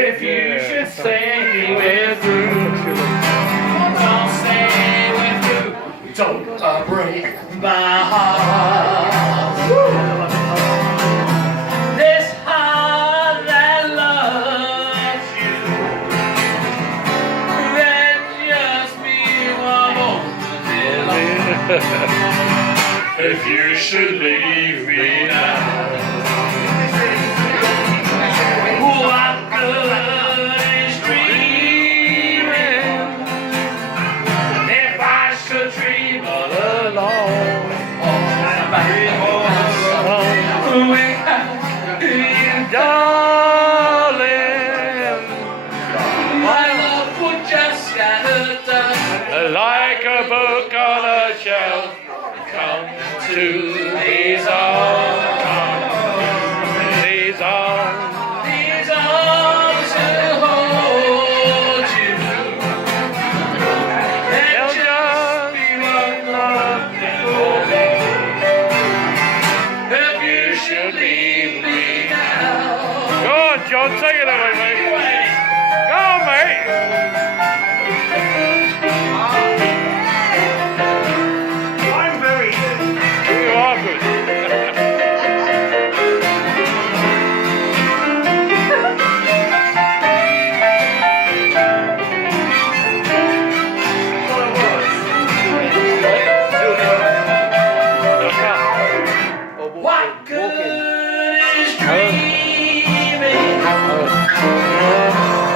If you should stay with you, don't stay with you, don't break my heart. This heart that loves you, let just be one moment. If you should leave me now, what good is dreaming if I should dream all alone? Darling, my love would just scatter dust like a book on a shelf. Come to these arms, these arms. John, take it away, mate. Go on, mate. I'm very good. You are good. What good is dreaming?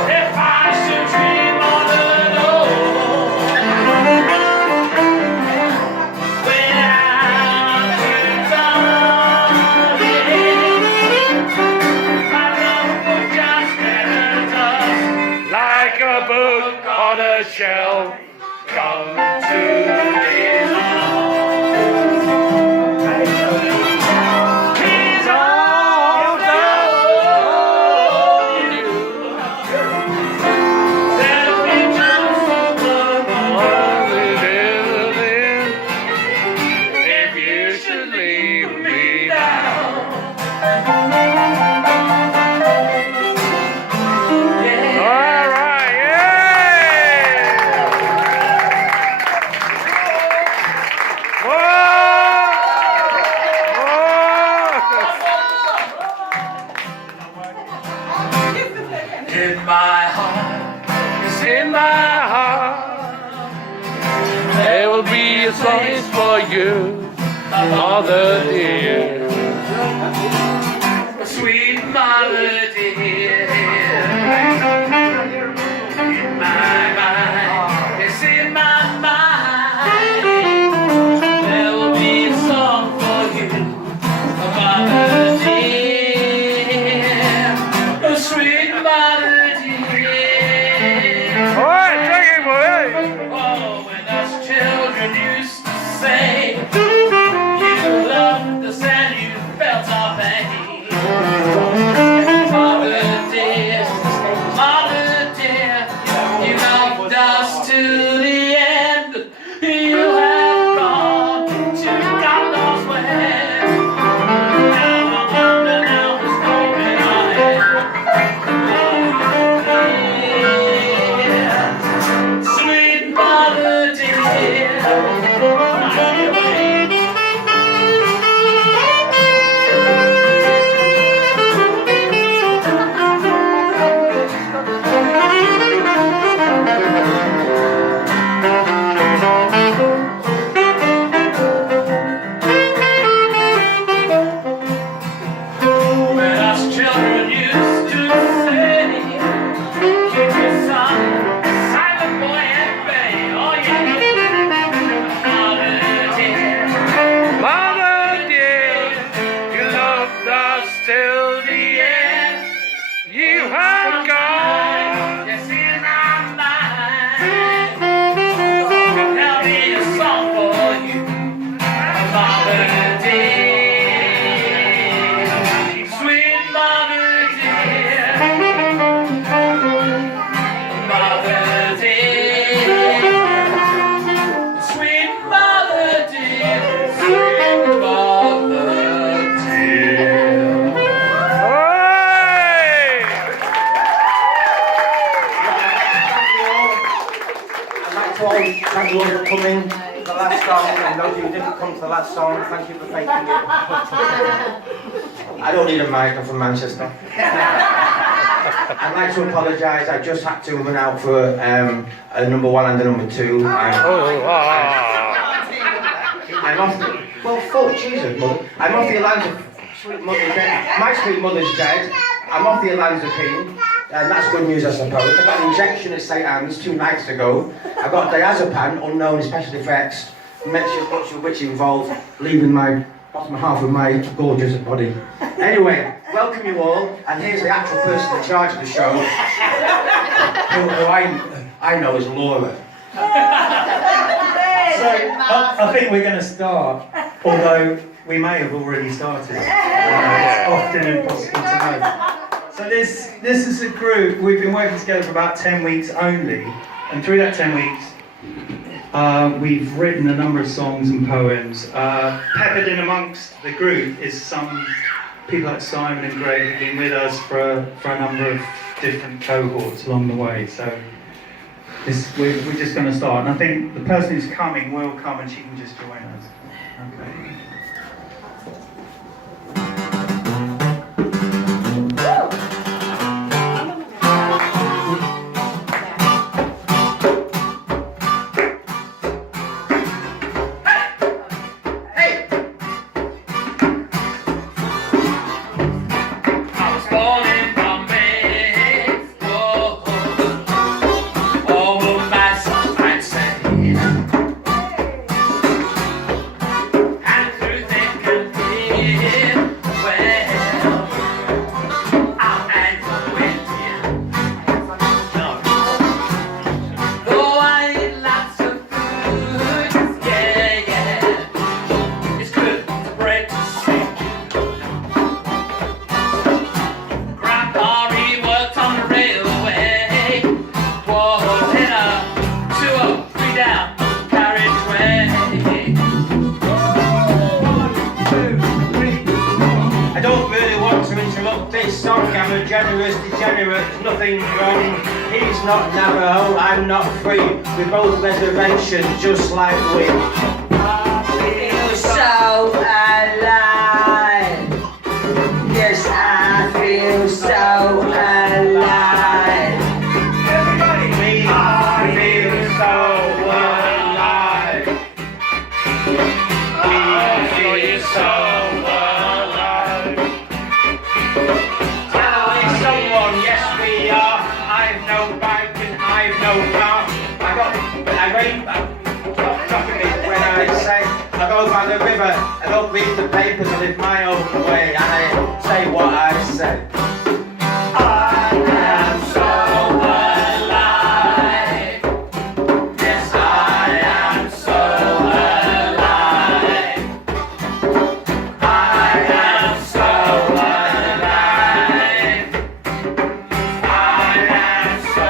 If I should dream all alone, without you, darling, my love would just gather dust like a book on a shelf. Come to these arms. In my heart, it's in my heart, there will be a song for you, mother dear, sweet mother dear. In my mind, it's in my mind, there will be a song for you, mother dear, sweet mother. Sweet coming to the last song, and those who didn't come to the last song, thank you for faking it. I don't need a mic, I'm from Manchester. I'd like to apologise, I just had to run out for a number one and a number two. I'm off the... Well, fuck, Jesus, mother. I'm off the Atlantic... Sweet mother's dead. My sweet mother's dead. I'm off the olanzapine. And that's good news, I suppose. I got an injection at St Anne's 2 nights ago. I got diazepam, unknown special effects, which involved leaving my bottom half of my gorgeous body. Anyway, welcome you all, and here's the actual person in charge of the show, who I know as Laura. So, I think we're going to start, although we may have already started. It's often impossible to know. So this is a group, we've been working together for about 10 weeks only, and through that 10 weeks we've written a number of songs and poems. Peppered in amongst the group is some people like Simon and Greg who've been with us for a number of different cohorts along the way. So we're just going to start, and I think the person who's coming will come and she can just join us. Okay. Nothing wrong, he's not Navajo, I'm not free. We're both reservations, just like we. I feel so alive. Yes, I feel so alive. Everybody, I feel so alive. I feel so alive. Someone, yes we are. I've no bike and I've no car. When I say I go by the river, I don't read the papers, I live my own way, and I say what I say. I am so alive. Yes, I am so alive. I am so alive. I am so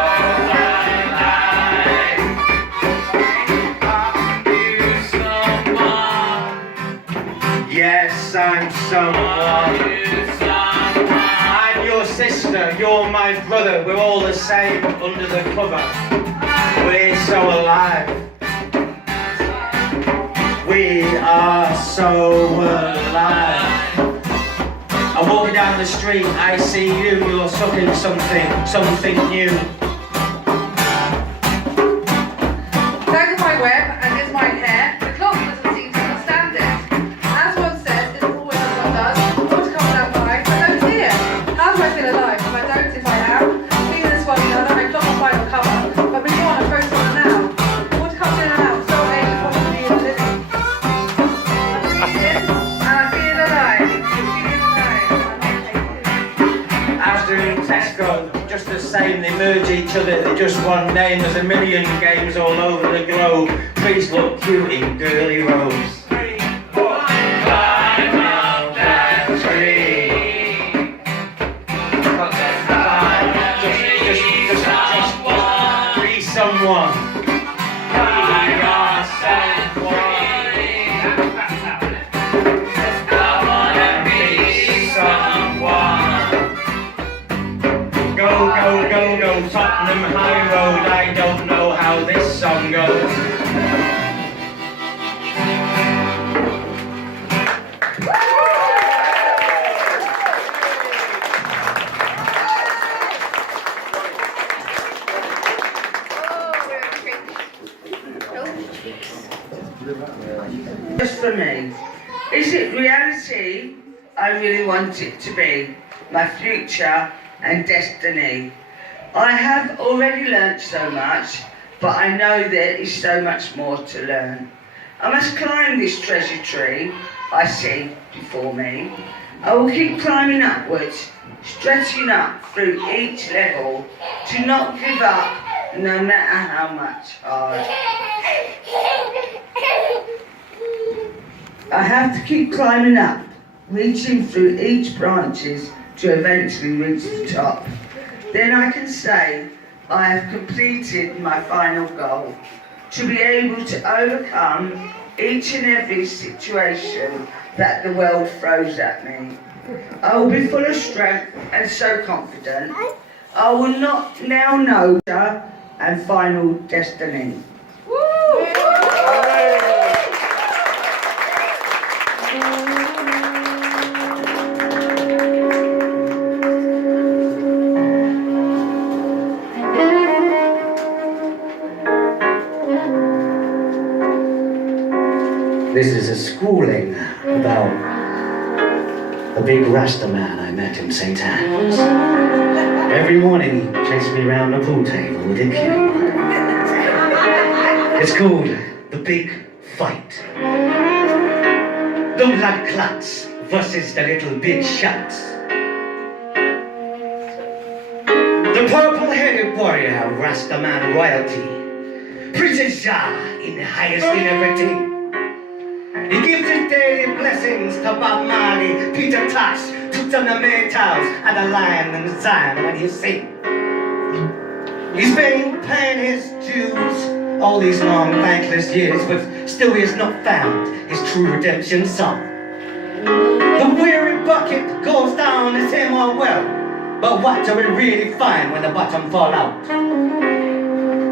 alive. Yes, I'm someone. I'm your sister, you're my brother. We're all the same under the cover. We're so alive. We are so alive. I'm walking down the street, I see you. You're sucking something new. There's my web and here's my hair. The clock doesn't seem to understand it. As one says, it's always as one does. Water comes out by, I don't see it. How do I feel alive? If I don't, if I am. Being this one, I know my clock will find a cover. But before I focus on it now. Water comes in and out, so age is probably in the living. I see it, and I feel alive. As do Tesco, just the same, they merge each other, they're just one name. There's a million games all over the globe. Please look cute in girly robes. Climb up that tree. Just be someone. Be someone. Go, go, go, go, Tottenham High Road. I don't know how this song goes. really want it to be, my future and destiny. I have already learnt so much, but I know there is so much more to learn. I must climb this treasure tree I see before me. I will keep climbing upwards, stretching up through each level, to not give up no matter how much hard. I have to keep climbing up, reaching through each branches to eventually reach the top. Then I can say I have completed my final goal, to be able to overcome each and every situation that the world throws at me. I will be full of strength and so confident. I will not now know and final destiny. This is a schooling about the big Rasta man I met in St. Anne's. Every morning he chased me round the pool table with a cue. It's called The Big Fight. The Blood Clots versus the Little Big Shots. The purple-headed warrior, Rasta man royalty. Princess Jah in the highest in everything. He gives his daily blessings to Bob Marley, Peter Tosh, Toots and the Maytals, and the Lion and the Zion when you sing. He's been paying his dues all these long, thankless years, but still he has not found his true redemption song. The weary bucket goes down as him or well, but what do we really find when the bottom fall out?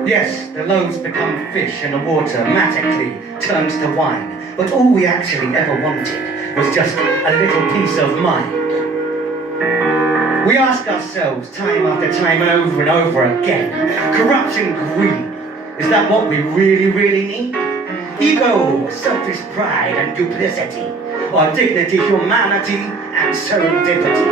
Yes, the loaves become fish and the water magically turns to wine. But all we actually ever wanted was just a little peace of mind. We ask ourselves time after time over and over again, corruption, greed, is that what we really, really need? Ego, selfish pride and duplicity, or dignity, humanity and serendipity.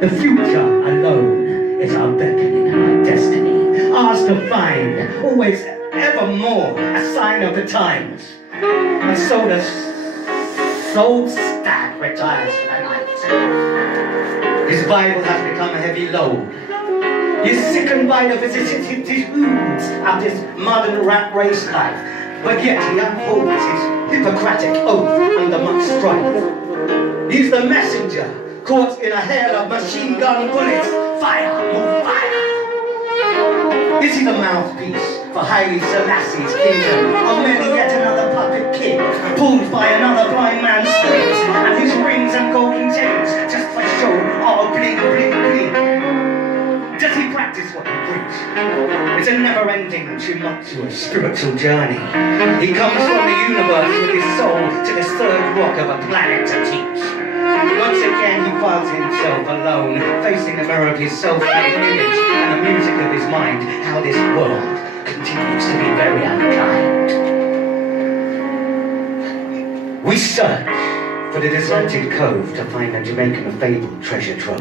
The future alone is our beckoning and our destiny, ours to find, always evermore a sign of the times. And so the soul stag retires for the night. His Bible has become a heavy load. He's sickened by the vicissitudes of this modern rat race life, but yet he upholds his Hippocratic oath under much strife. He's the messenger caught in a hail of machine gun bullets. Fire, more fire. Is he the mouthpiece for Haile Selassie's kingdom, or merely yet another puppet king, pulled by another blind man's strings, and his rings and golden chains, just for show, all bling, bling, bling? Does he practice what he preach? It's a never-ending, tumultuous spiritual journey. He comes from the universe with his soul to this third rock of a planet to teach. Once again he finds himself alone, facing the mirror of his self-made image and the music of his mind, how this world continues to be very unkind. We search for the deserted cove to find a Jamaican fabled treasure trove,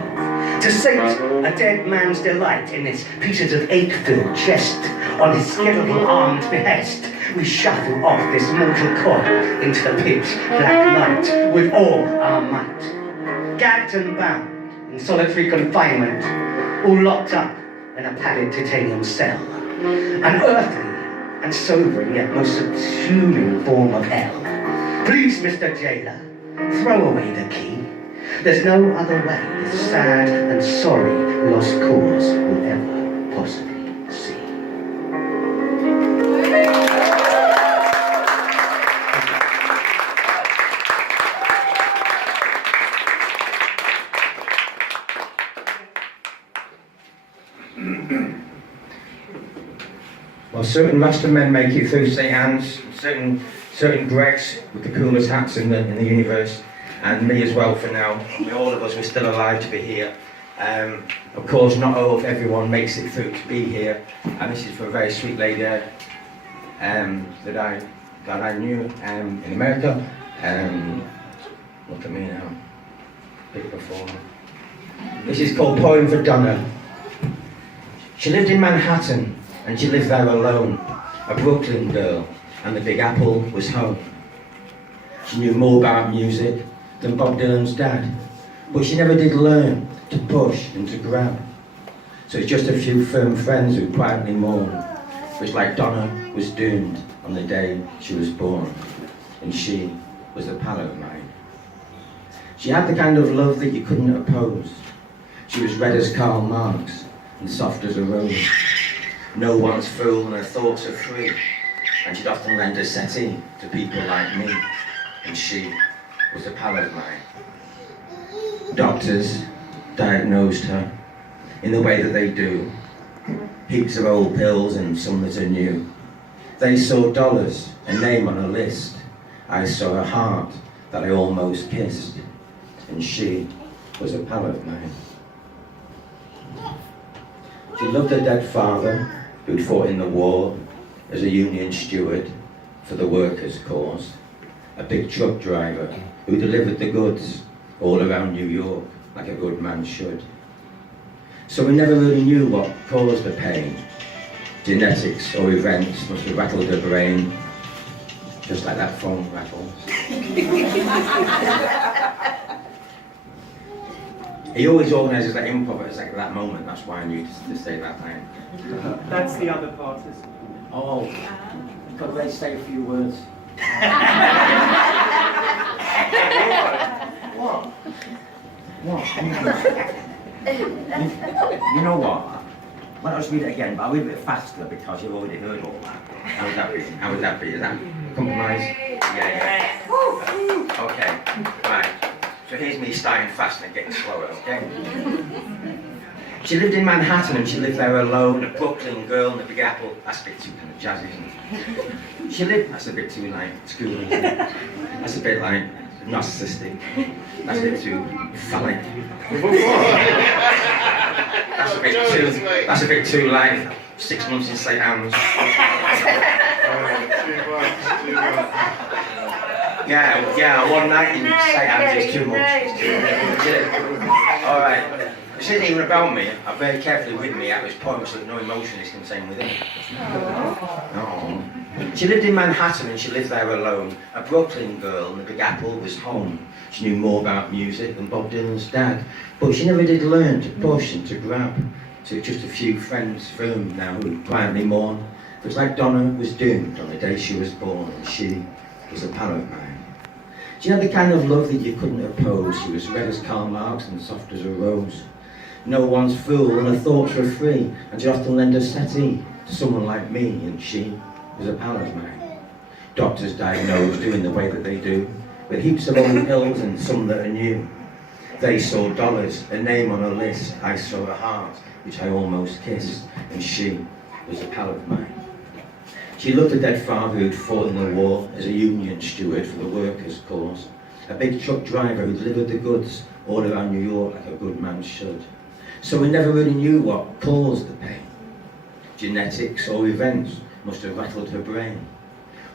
to sate a dead man's delight in its pieces of ache-filled chest. On his skeletal armed behest, we shuffle off this mortal coil into the pitch black night with all our might. Gagged and bound in solitary confinement, all locked up in a padded titanium cell. An earthly and sobering yet most subsuming form of hell. Please, Mr. Jailer, throw away the key. There's no other way this sad and sorry lost cause will ever possibly see. Well, certain Rasta men make it through St. Anne's, certain Gregs with the coolest hats in the universe, and me as well for now. All of us, we're still alive to be here. Of course, not all of everyone makes it through to be here, and this is for a very sweet lady that I knew in America. Look at me now. big performer. This is called Poem for Donna. She lived in Manhattan, and she lived there alone, a Brooklyn girl, and the Big Apple was home. She knew more about music than Bob Dylan's dad, but she never did learn to push and to grab. So it's just a few firm friends who quietly mourn. It was like Donna was doomed on the day she was born, and she was a pal of mine. She had the kind of love that you couldn't oppose. She was red as Karl Marx and soft as a rose. No one's fool and her thoughts are free, and she'd often lend a settee to people like me, and she was a pal of mine. Doctors diagnosed her in the way that they do, heaps of old pills and some that are new. They saw dollars, a name on a list. I saw a heart that I almost kissed, and she was a pal of mine. She loved her dead father, who'd fought in the war as a union steward for the workers' cause, a big truck driver who delivered the goods all around New York like a good man should. So we never really knew what caused the pain. Genetics or events must have rattled her brain, just like that phone rattles. He always organises that improv at exactly that moment, that's why I knew to say that line. That's the other part, isn't it? Oh, could they say a few words? What? What? You know what? Well, I'll just read it again, but I'll read it a bit faster because you've already heard all that. How would that be? How would that be? Is that a compromise? Yeah. Okay, right. So here's me starting fast and getting slower, okay? She lived in Manhattan and she lived there alone, a Brooklyn girl in the Big Apple. That's a bit too kind of jazzy, isn't it? She lived, that's a bit too like school, isn't it? That's a bit like narcissistic. That's a bit too phallic. That's a bit too like 6 months in St. Anne's. Yeah, one night in St. Anne's is too much. Alright. This isn't even about me. I very carefully rid me out of this poem so that no emotion is contained within it. Oh. She lived in Manhattan and she lived there alone. A Brooklyn girl and the Big Apple was home. She knew more about music than Bob Dylan's dad, but she never did learn to push and to grab. So just a few friends firm now who quietly mourn. It was like Donna was doomed on the day she was born, and she was a pal of mine. She had the kind of love that you couldn't oppose. She was red as Karl Marx and soft as a rose. No one's fool and her thoughts were free, and she'd often lend a settee to someone like me, and she was a pal of mine. Doctors diagnosed doing the way that they do, with heaps of old pills and some that are new. They saw dollars, a name on a list. I saw a heart, which I almost kissed, and she was a pal of mine. She loved a dead father who'd fought in the war as a union steward for the workers' cause, a big truck driver who delivered the goods all around New York like a good man should. So we never really knew what caused the pain. Genetics or events must have rattled her brain.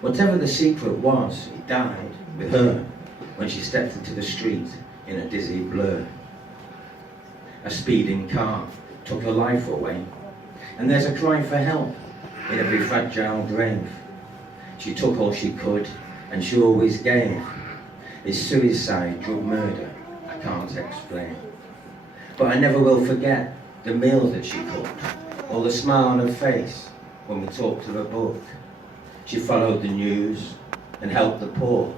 Whatever the secret was, it died with her when she stepped into the street in a dizzy blur. A speeding car took her life away, and there's a cry for help in every fragile grave. She took all she could, and she always gave. It's suicide, drug murder, I can't explain. But I never will forget the meals that she cooked, or the smile on her face when we talked of her book. She followed the news and helped the poor.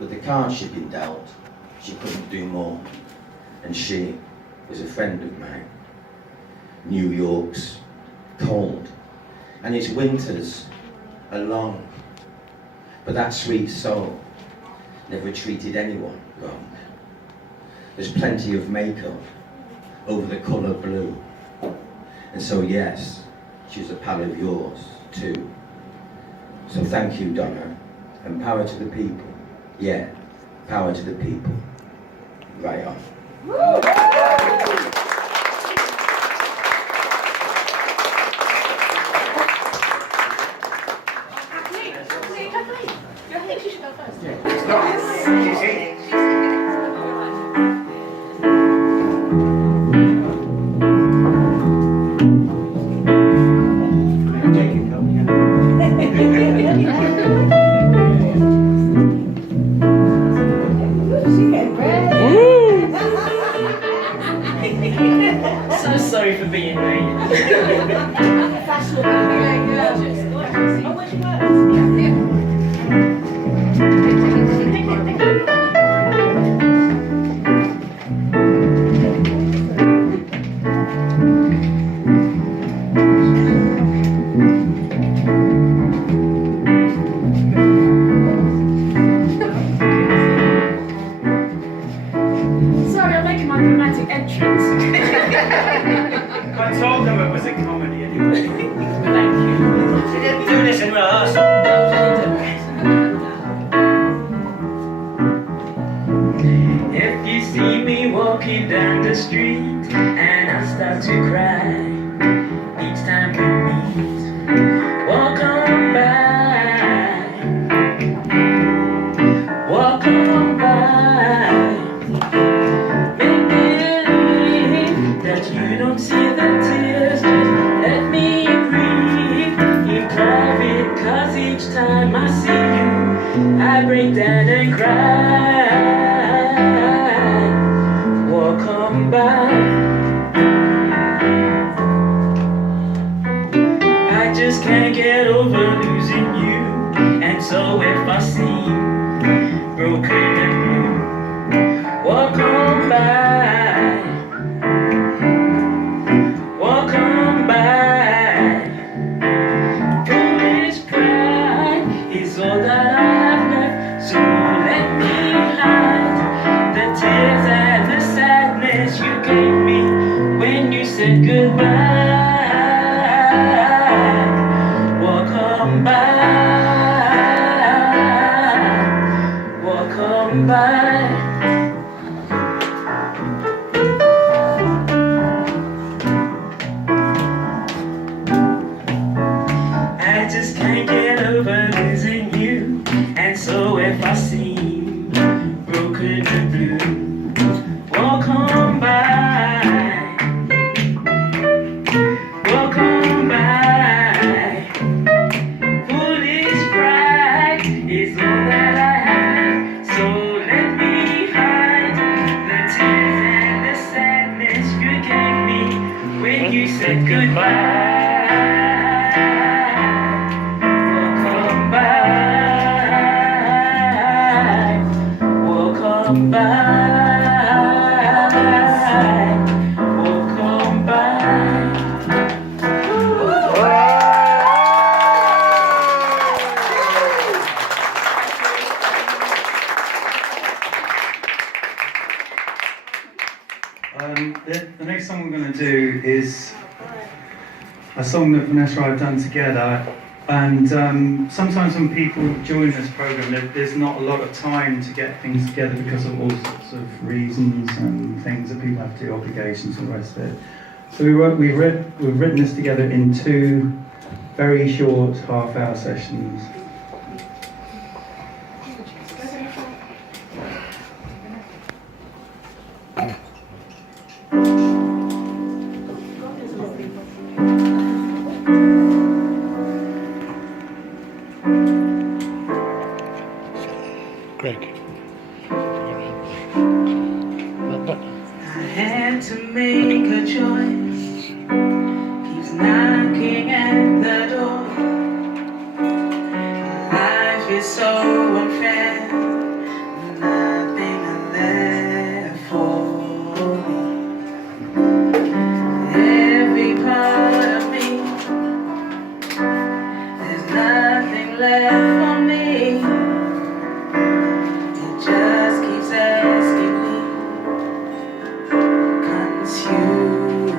With the cards she'd been dealt, she couldn't do more. And she was a friend of mine. New York's cold, and its winters are long. But that sweet soul never treated anyone wrong. There's plenty of makeup over the colour blue. And so yes, she's a pal of yours too. So thank you, Donna, and power to the people. Yeah, power to the people. Right on. So sorry for being late. Sorry, I'm making my dramatic entrance. I told them it was a comedy anyway. Thank you. She didn't do this in rehearsal. If you see me walking down the street and I start to cry each time we meet, walk on by, walk on by. Make believe that you don't see the tears, just let me breathe in private, 'cause each time I see you, I break down and cry. Walk on by. I just can't get over losing you, and so if I seem broken and blue, walk on by, walk on by. Foolish pride is all that I have left, so let me hide the tears and the sadness you gave me when you said goodbye. Walk on by, walk on by. I just can't get over losing you, and so if I seem broken and blue, walk on by, walk on by. Foolish pride is all that I have, so let me hide the tears and the sadness you gave me when you said goodbye. Walk by, walk by. The next song we're going to do is a song that Vanessa and I have done together. And sometimes when people join this program, there's not a lot of time to get things together because of all sorts of reasons and things that people have to do, obligations and the rest of it. So we've written this together in 2 very short half-hour sessions. Greg. I had to make a choice. Keeps knocking at the door. Life is so unfair. Nothing left for me. Every part of me. There's nothing left for me. It just keeps asking me. Consume me.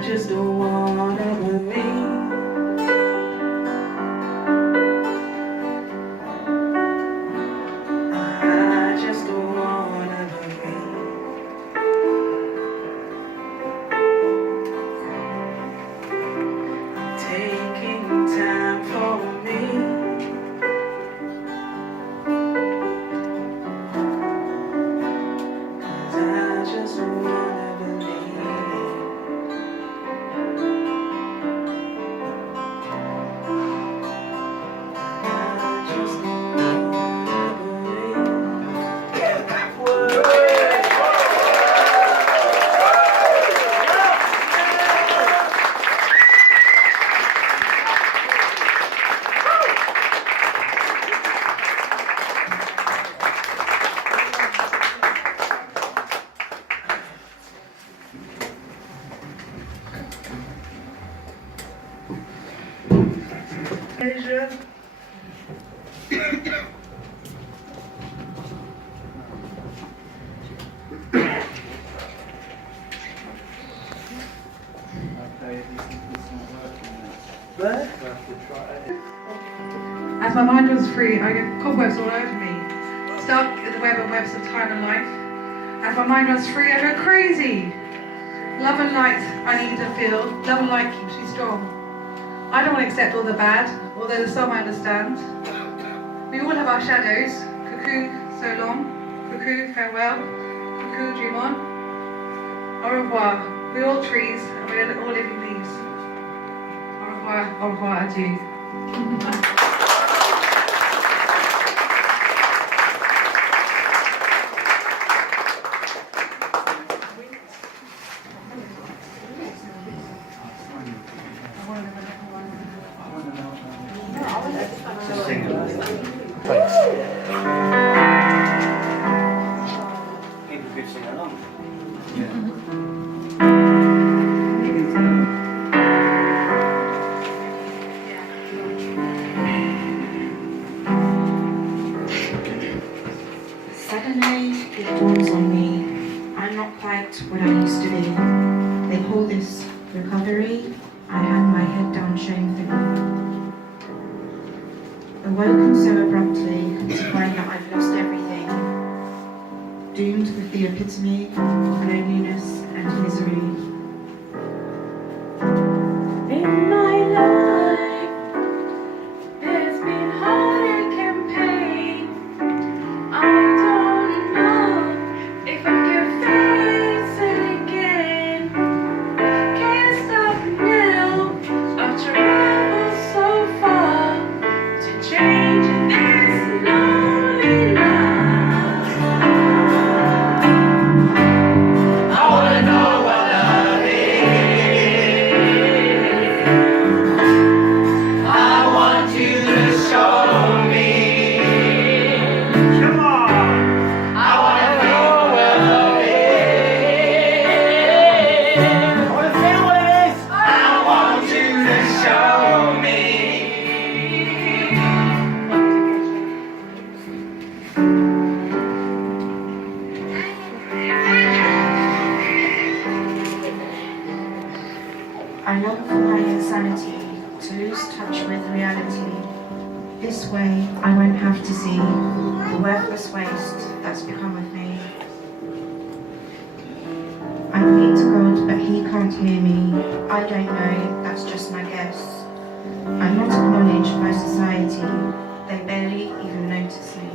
I just don't wanna believe. I just don't wanna believe. Taking time for me. 'Cause I just don't wanna believe. I just don't wanna believe. As my mind runs free, I get cobwebs all over me, stuck in the web and webs of time and life. As my mind runs free, I go crazy. Love and light I need to feel. Love and light keeps me strong. I don't want to accept all the bad, although the some I understand. We all have our shadows. Cuckoo, so long. Cuckoo, farewell. Cuckoo, dream on. Au revoir. We're all trees and we're all living leaves. Au revoir, adieu. People could sing along. Suddenly, it dawns on me, I'm not quite what I used to be. They call this recovery. I had my head down shamefully. Awoken so abruptly to find that I've lost everything. Doomed with the epitome of loneliness and misery. In my life, there's been heartache and pain. I don't know if I can face it again. Can't stop now. I've traveled so far to change this lonely life. I wanna know what love is. I want you to show me. Come on! I wanna know what love is. I wanna feel what it is. I want you to show me. I long for my insanity to lose touch with reality. This way, I won't have to see the worthless waste that's become of me. I plead to God, but He can't hear me. I don't know, that's just my guess. I'm not acknowledged by society. They barely even notice me.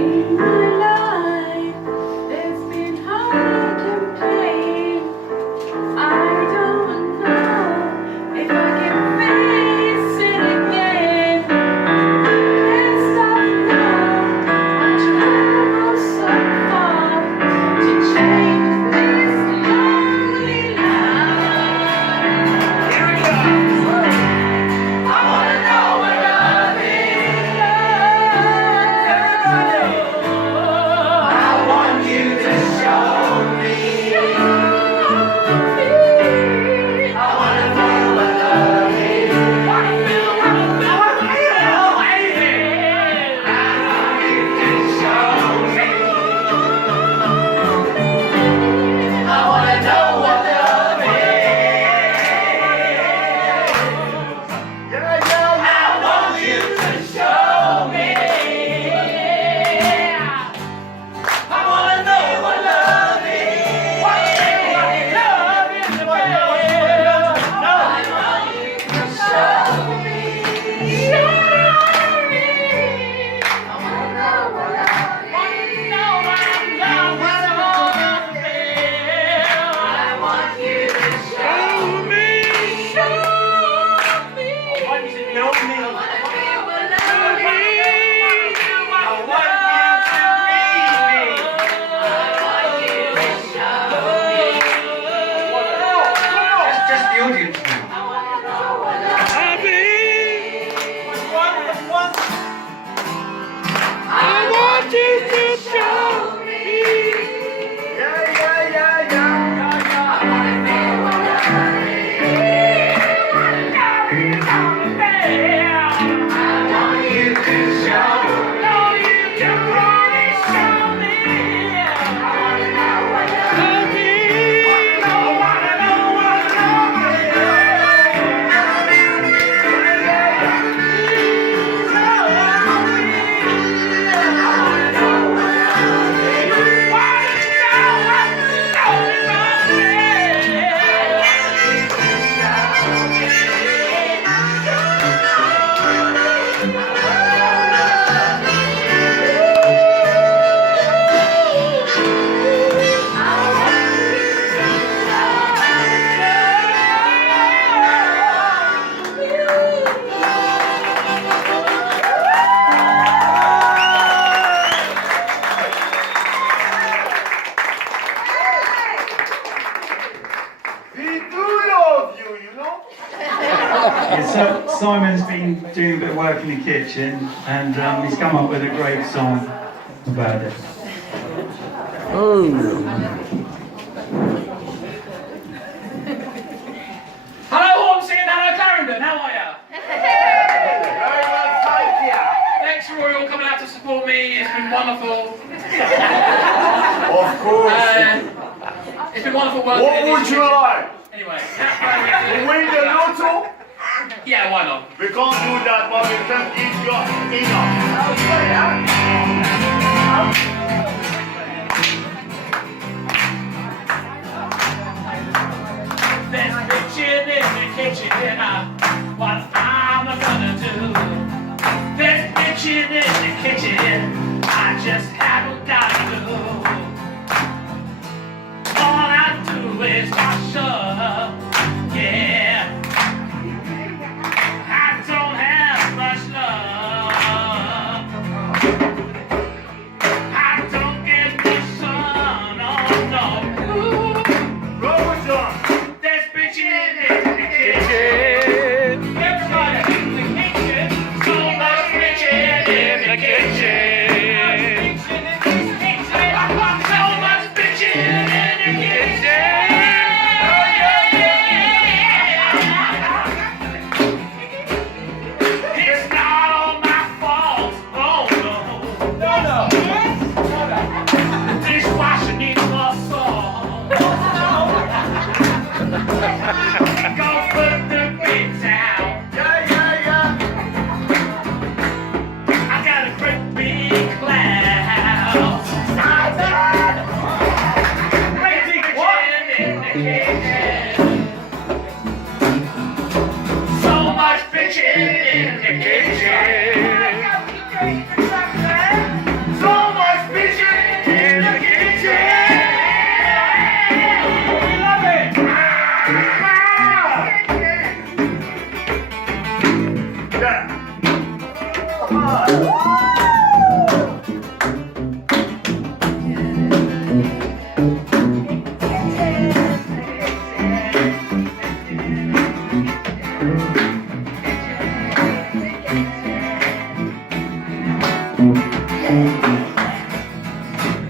In my life, there's been heartache and pain. I don't know if I can face it again. Can't stop now. I'm Yeah, so Simon's been doing a bit of work in the kitchen, and he's come up with a great song about it. Hello, Hornsey, and hello, Clarendon. How are you? Very well, thank you. Thanks for all coming out to support me. It's been wonderful. Of course. It's been wonderful working. What would you like? Anyway, Win the lotto? yeah, why not? We can't do that, but we can give you enough. There's bitchin' in the kitchen, what I'm gonna do. There's bitchin' in the kitchen, I just haven't got a clue. All I do is wash up, yeah. I don't have much love. I don't get much sun, oh no. Robinson! There's bitchin' in the kitchen. Everybody in the kitchen. So much bitchin' in the kitchen. So much bitchin' in the kitchen. It's not all my fault. Oh no. Dishwasher needs more salt. Go put the bits out. I got a great big cloud. Great big kitchen in the kitchen. So much bitchin' in the kitchen. So much bitchin' in the kitchen. We love it.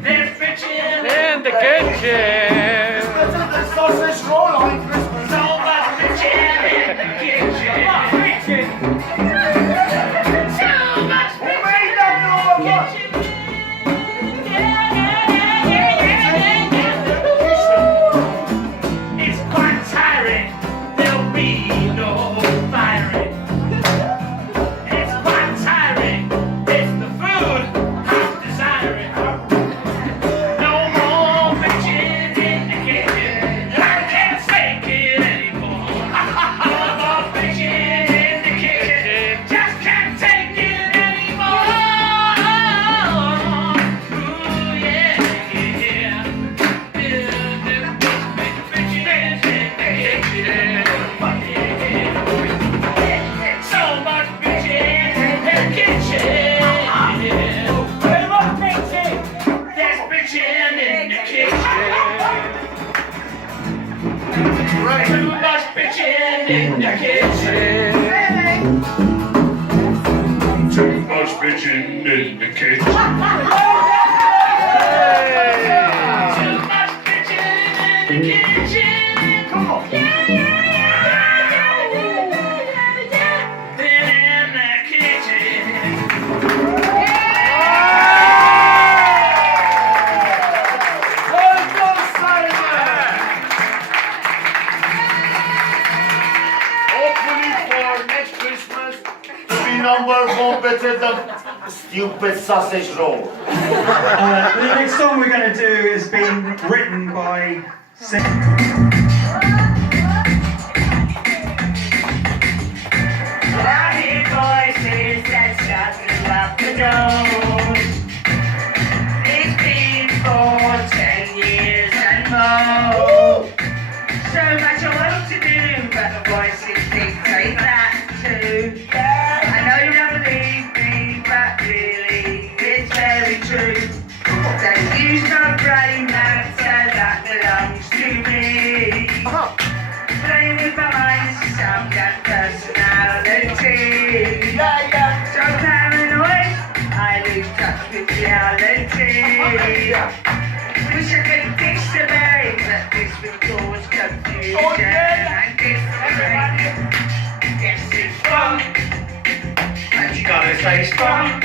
There's bitchin' in the kitchen. Better than sausage roll on Christmas. So much bitchin' in the kitchen. So much Who made that number? It's quite tiring. There'll be no firing. It's quite tiring. It's the food I'm desiring. No more bitching in the kitchen. I can't take it anymore. No more bitching in the kitchen. Just can't take it anymore. Ooh, yeah, yeah. So much bitching in the kitchen. There's bitching in the kitchen. Too much bitching in the kitchen. Too much bitching in the kitchen. Too much bitching in the kitchen. Come on. In the kitchen. Well done, Simon! Hopefully for next Christmas to be number one better than stupid sausage roll. The next song we're going to do has been written by I hear voices that shut up the door. It's been for 10 years and more. So much I want to do, but the voices dictate that too. I know you don't believe me, but really it's very true. Don't use my brain, that belongs to me. Playing with my mind, some young person Wish I could kiss the babe, but this will cause confusion. Oh, yeah. And kiss the babe. Yes, it's strong, but you gotta stay strong.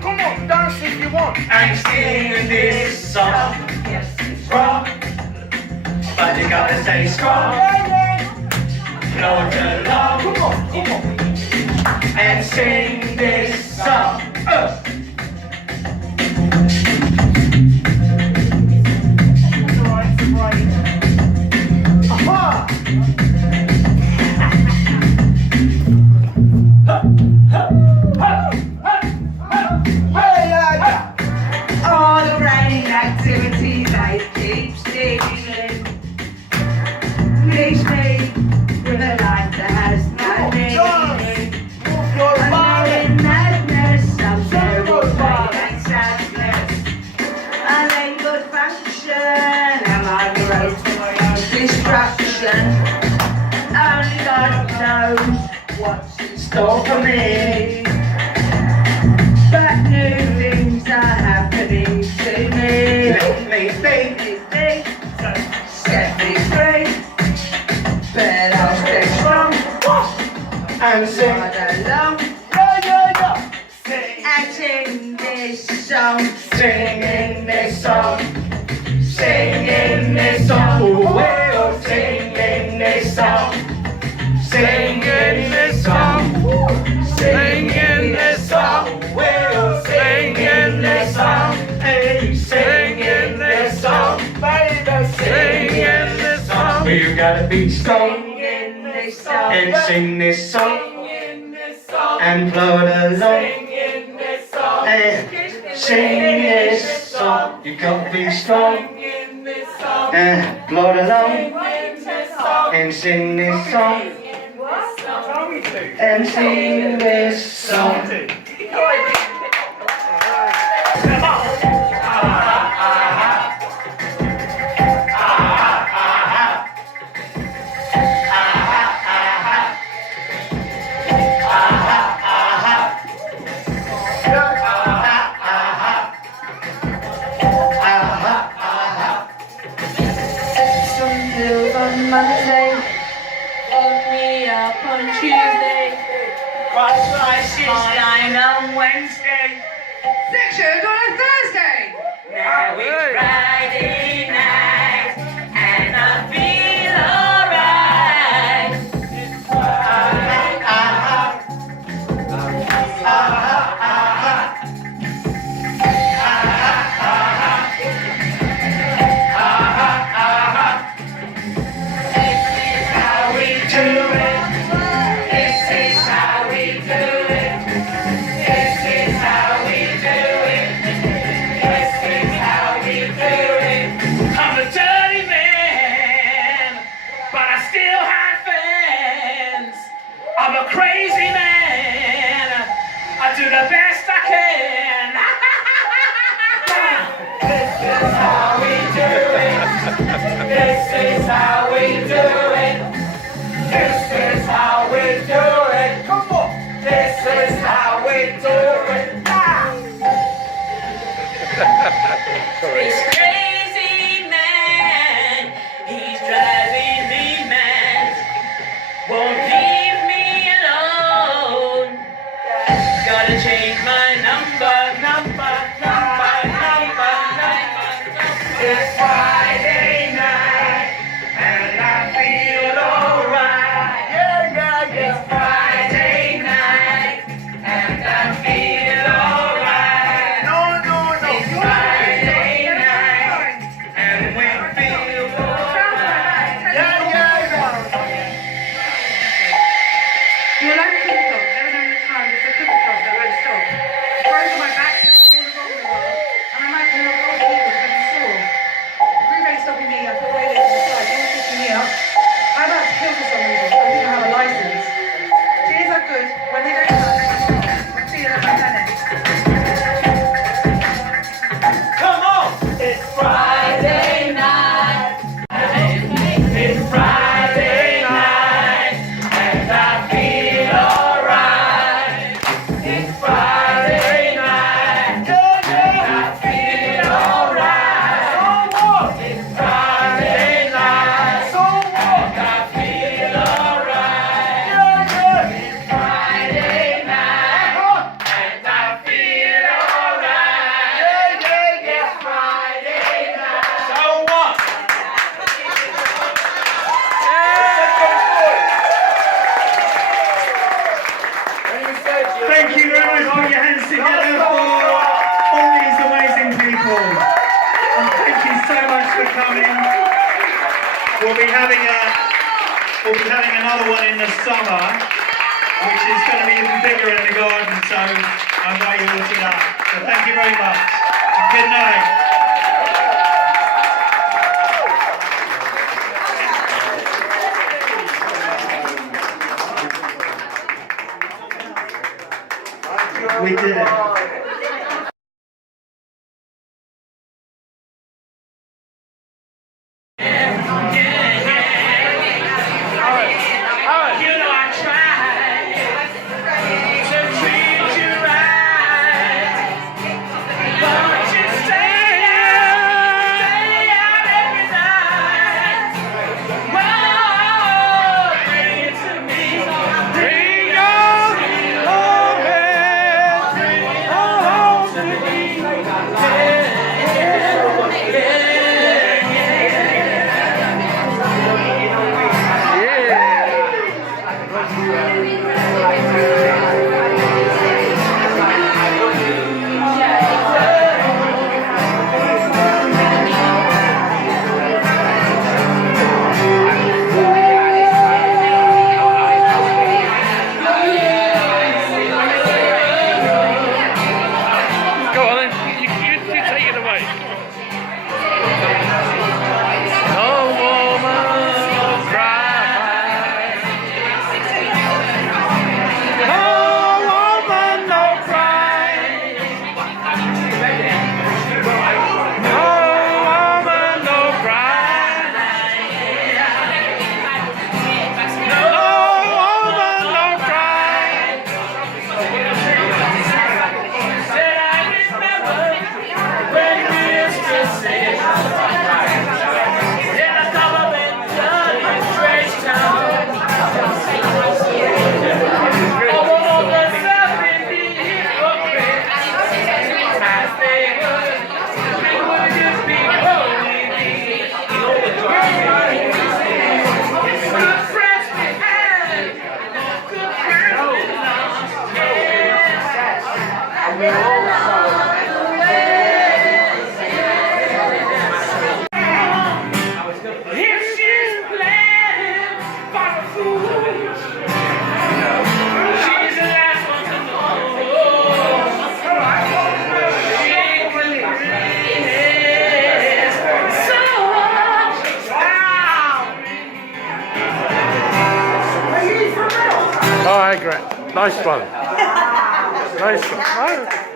Come on, dance if you want. And sing this song. Yes, it's Strong, but you gotta stay strong. Float along Come on. and sing this song. Aha! all the rain activity they keep stealing. Leaves me with a life that has no meaning. Move your I'm body. in madness, I'm terrible pain and sadness. I lay good function, am I the road to my own destruction? Only God knows what's in store for me. But new things are happening to me. Let me be. Set me free. But I'll stay strong. And sing. Right along. And sing this song. Singing this song. Singing this song. We're singing this song. Singing this song. Singing this song. We're singing this song. Hey, singing this song. Baby, singing this song. We've gotta be strong Singing this song. and sing this song. And float along and sing this song. You gotta be strong and float along and sing this song and sing this song. Some pills on Monday, woke me up on Tuesday. Line on Wednesday. Sections on a Thursday. Now it's Friday night and I feel alright. I'm a dirty man, but I still have fans. I'm a crazy man. I do the best I can. This is how we do it. This is how we do it. This is how we do it. Come on. This is how we do it. This crazy man, he's driving me mad. Won't leave me alone. Gotta change my number. It's Friday night and I feel alright. It's Friday night and I feel alright. It's Friday night and we feel alright. You're like a cookie dog, never know the time. It's a cookie dog that won't stop. Throws my back, just all along the wall, and I imagine a whole heel when it's sore. We may stop in coming. We'll be having another one in the summer, which is going to be even bigger in the garden, so I invite you all to that. So thank you very much. Good night. We did it. All right, great. Nice one. Nice one.